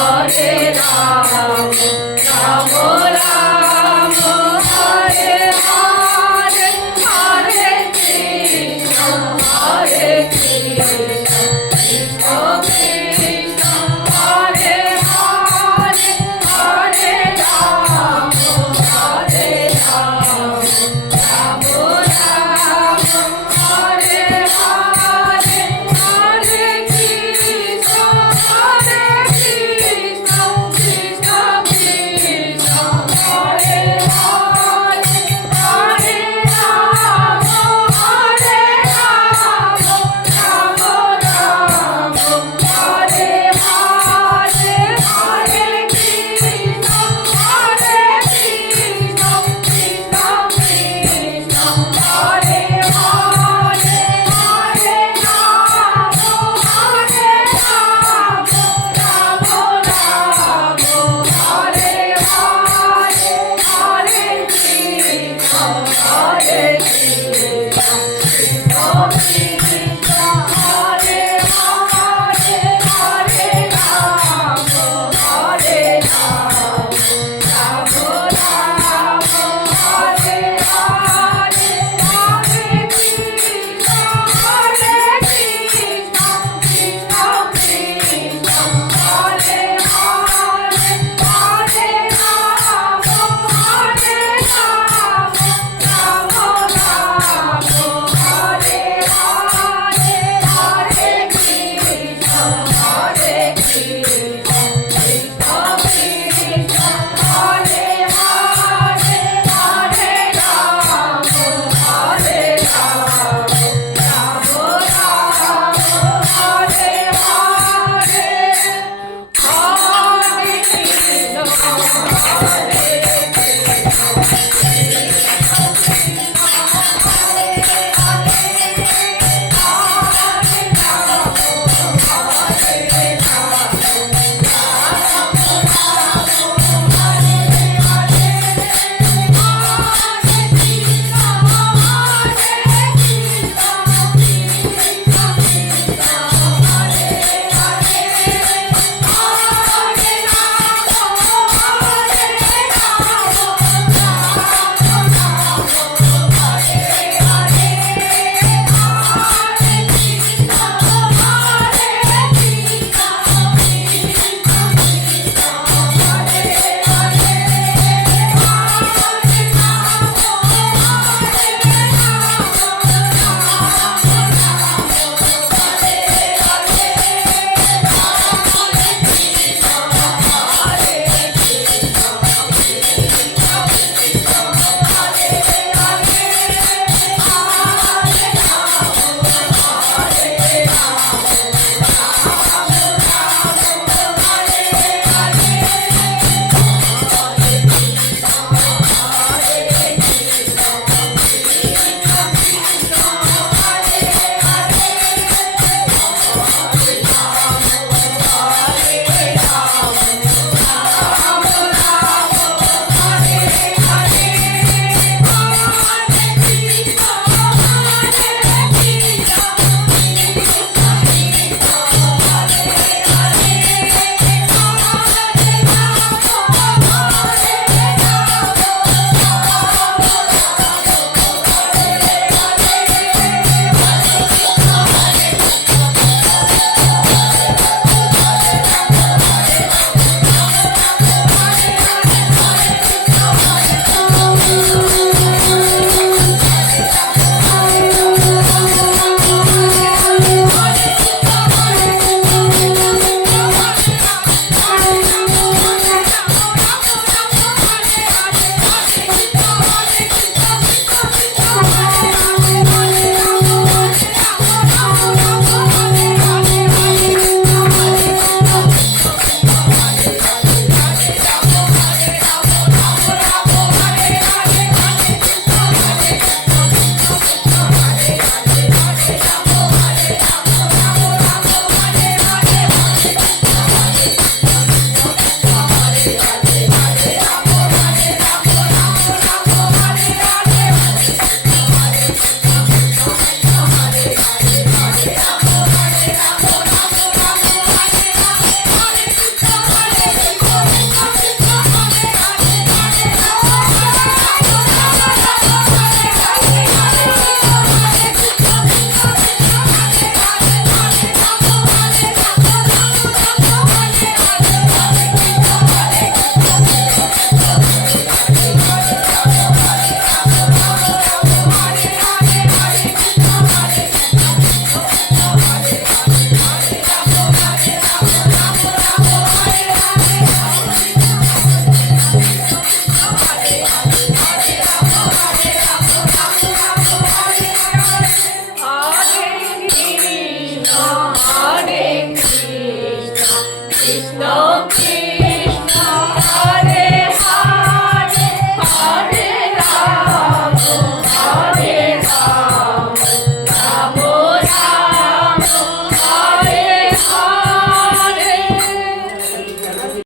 Hare Rama.